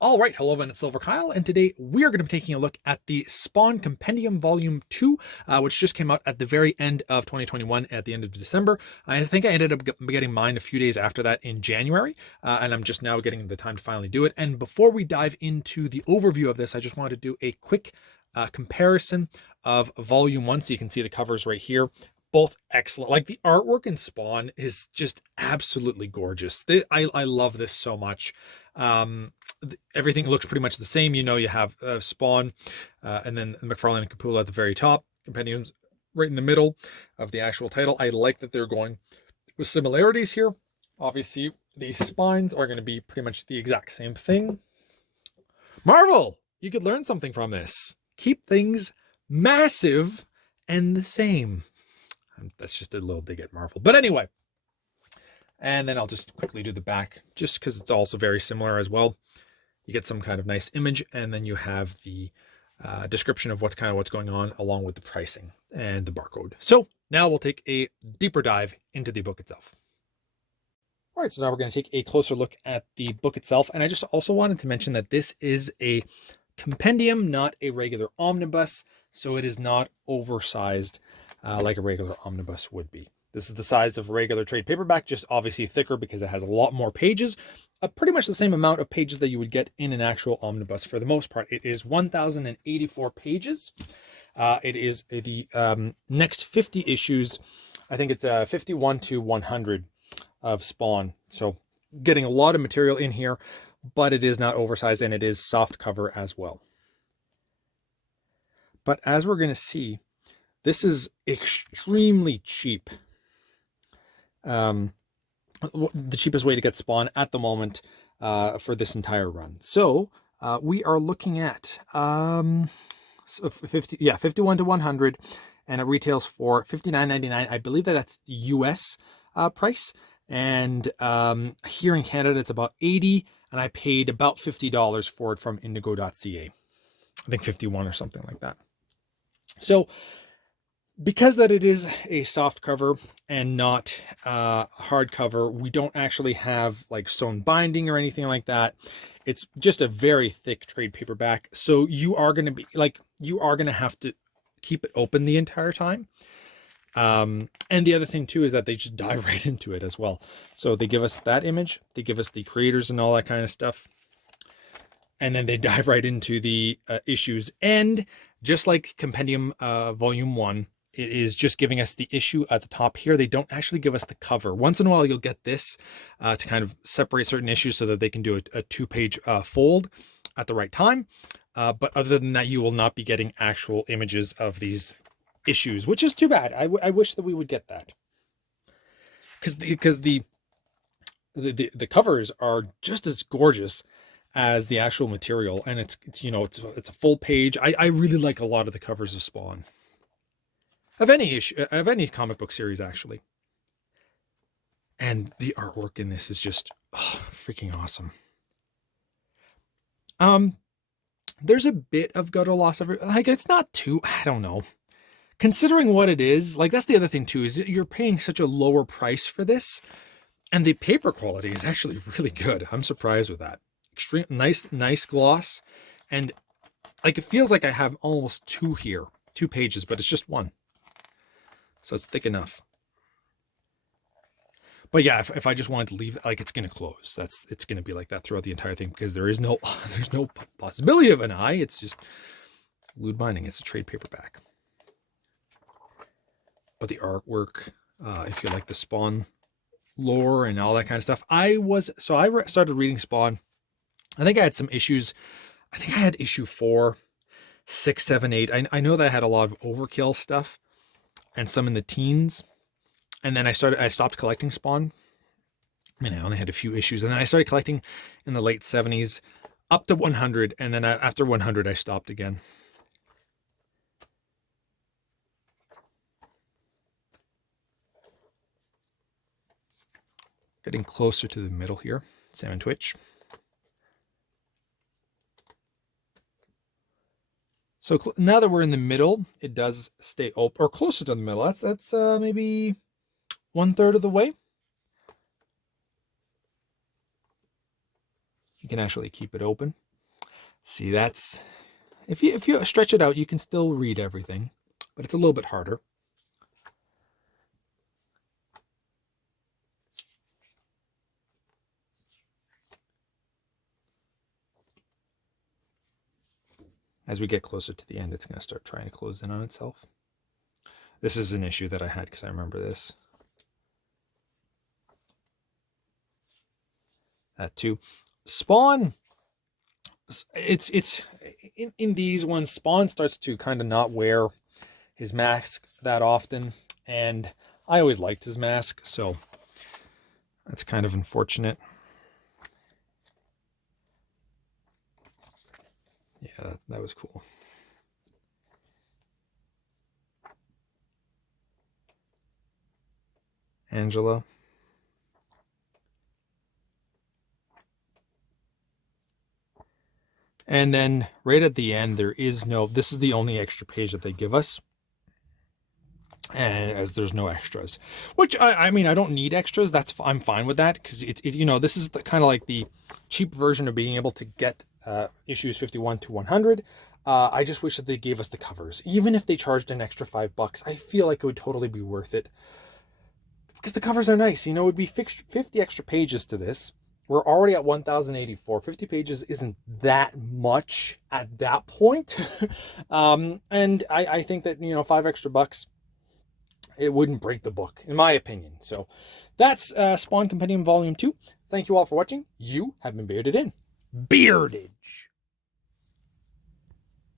All right, hello, and it's silverkyle, and today we are going to be taking a look at the Spawn Compendium Volume 2, which just came out at the very end of 2021, at the end of December. I think I ended up getting mine a few days after that in January, and I'm just now getting the time to finally do it. And before we dive into the overview of this, I just wanted to do a quick comparison of Volume 1, so you can see the covers right here. Both excellent. Like, the artwork in Spawn is just absolutely gorgeous. I love this so much. Everything looks pretty much the same. You know, you have Spawn and then McFarlane and Capullo at the very top. Compendiums right in the middle of the actual title. I like that they're going with similarities here. Obviously, the spines are going to be pretty much the exact same thing. Marvel, you could learn something from this. Keep things massive and the same. That's just a little dig at Marvel. But anyway, and then I'll just quickly do the back, just because it's also very similar as well. You get some kind of nice image, and then you have the description of what's going on, along with the pricing and the barcode. So now we'll take a deeper dive into the book itself. All right, so now we're going to take a closer look at the book itself. And I just also wanted to mention that this is a compendium, not a regular omnibus. So it is not oversized like a regular omnibus would be. This is the size of a regular trade paperback, just obviously thicker because it has a lot more pages. Pretty much the same amount of pages that you would get in an actual omnibus for the most part. It is 1,084 pages. It is the next 50 issues. I think it's 51 to 100 of Spawn. So getting a lot of material in here, but it is not oversized, and it is soft cover as well. But as we're going to see, this is extremely cheap. The cheapest way to get Spawn at the moment for this entire run. So we are looking at 51 to 100, and it retails for $59.99. I believe that's the US price, and here in Canada it's about $80, and I paid about $50 for it from indigo.ca. I think 51 or something like that. So because that it is a soft cover and not hardcover, we don't actually have like sewn binding or anything like that. It's just a very thick trade paperback. So you are going to have to keep it open the entire time. And the other thing too is that they just dive right into it as well. So they give us that image, they give us the creators and all that kind of stuff, and then they dive right into the issues. And just like Compendium Volume 1, it is just giving us the issue at the top here. They don't actually give us the cover. Once in a while, you'll get this to kind of separate certain issues so that they can do a 2-page fold at the right time. But other than that, you will not be getting actual images of these issues, which is too bad. I wish that we would get that, because the covers are just as gorgeous as the actual material, and it's a full page. I really like a lot of the covers of Spawn. Of any comic book series, actually. And the artwork in this is just freaking awesome. There's a bit of gutter loss of it. Like, it's not too, I don't know. Considering what it is, like, that's the other thing too, is you're paying such a lower price for this, and the paper quality is actually really good. I'm surprised with that. Extreme nice gloss, and like, it feels like I have almost 2 pages, but it's just 1. So it's thick enough. But yeah, if I just wanted to leave, like, it's going to close. It's going to be like that throughout the entire thing, because there's no possibility of an eye. It's just glued binding. It's a trade paperback. But the artwork, if you like the Spawn lore and all that kind of stuff, I started reading Spawn. I think I had some issues. I think I had issue 4, 6, 7, 8. I know that I had a lot of overkill stuff, and some in the teens. And then I stopped collecting Spawn. I mean, I only had a few issues, and then I started collecting in the late 70s up to 100. And then after 100, I stopped again. Getting closer to the middle here, Salmon Twitch. So now that we're in the middle, it does stay open, or closer to the middle. That's maybe 1/3 of the way. You can actually keep it open. See, that's, if you stretch it out, you can still read everything, but it's a little bit harder. As we get closer to the end, it's going to start trying to close in on itself. This is an issue that I had because I remember this. That too. Spawn, it's in these ones, Spawn starts to kind of not wear his mask that often, and I always liked his mask, so that's kind of unfortunate. Yeah, that was cool. Angela. And then right at the end, there is no, this is the only extra page that they give us. And as there's no extras, which I mean, I don't need extras. I'm fine with that, because you know, this is kind of like the cheap version of being able to get issues 51 to 100. I just wish that they gave us the covers. Even if they charged an extra $5, I feel like it would totally be worth it, because the covers are nice. You know, it would be 50 extra pages to this. We're already at 1,084. 50 pages isn't that much at that point. And I think that, you know, $5 extra, it wouldn't break the book, in my opinion. So that's Spawn Compendium Volume 2. Thank you all for watching. You have been bearded in. Beardage.